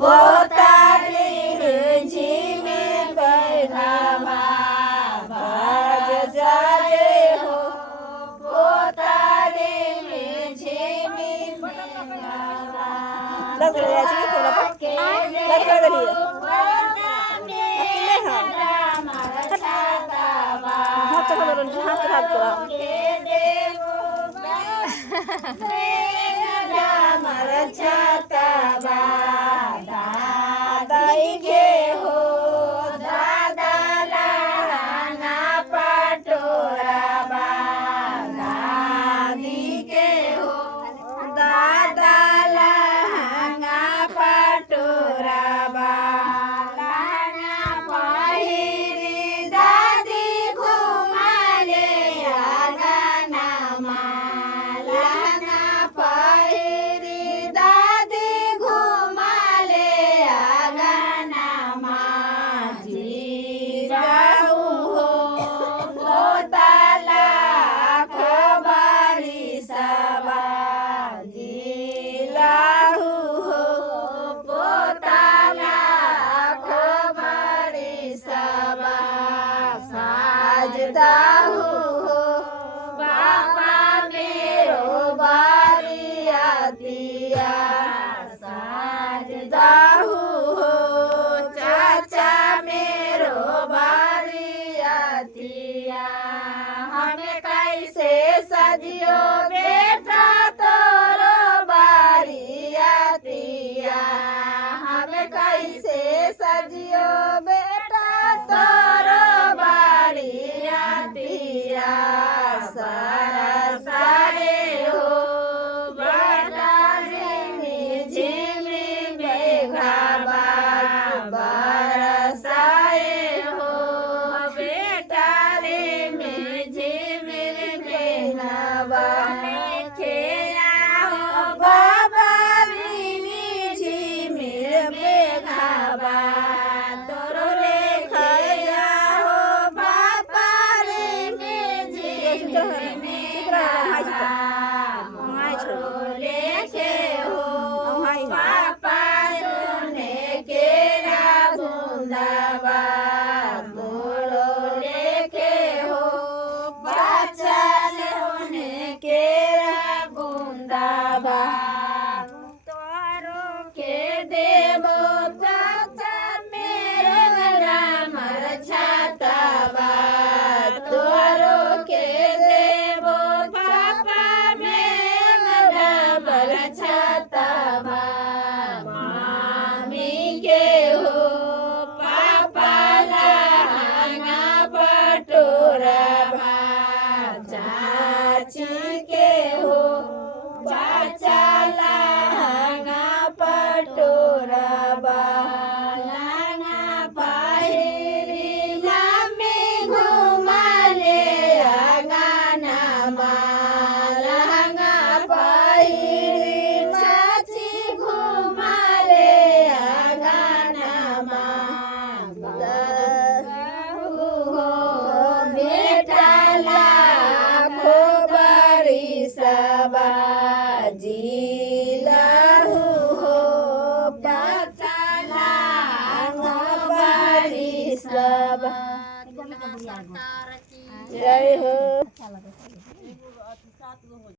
पोताली झिमी बैनामा भाज जाजे हो पोताली झिमी बैनामा लग रहा है कि लग रही है दादाई के हो दादा लाना पटोरा बा दादी के हो दादा लाना पटोरा बा लाना पहिरी दादी घुमाले आंगनमा लाना पहिरी दादी घुमाले आंगनमा जिराऊ हो पोताला खबरी सबा जिलाहु हो पोताला खबरी सबा साजदाहु हो बापा मेरो बारियातिया साजदाहु हो चाचा मेरो बारियातिया हमें कैसे सजियो बेटा तोरो बारियातिया हमें कैसे सजियो बेटा तोरो बारियातिया सारा सारे हो बटारी झिमी बेघाबा बरसाए हो बेटारे में झिमी बेघाबा खेया हो बाबा रीमी झिमी बेघाबा तोरो लेखया हो बाबा रे में झिमी बेघाबा लेखे हो पापा सुने केरा बुंदाबा बोलो लेखे हो बच्चा सुने केरा बुंदाबा तोरो के देवो चाचा मेरो रामर छाताबा तोरो के देवो पापा मेरा बल छाताबा मामी के हो पापा लाना पटोरा बा चाची के हो चाचा लाना पटोरा बा लाना पहिरी मम्मी घुमाले आंगनमा लाना पहिरी चाची घुमाले आंगनमा हो बेटाला खोबरी सबा जिलाहु हो बच्चाला खोबरी सबा जय हो।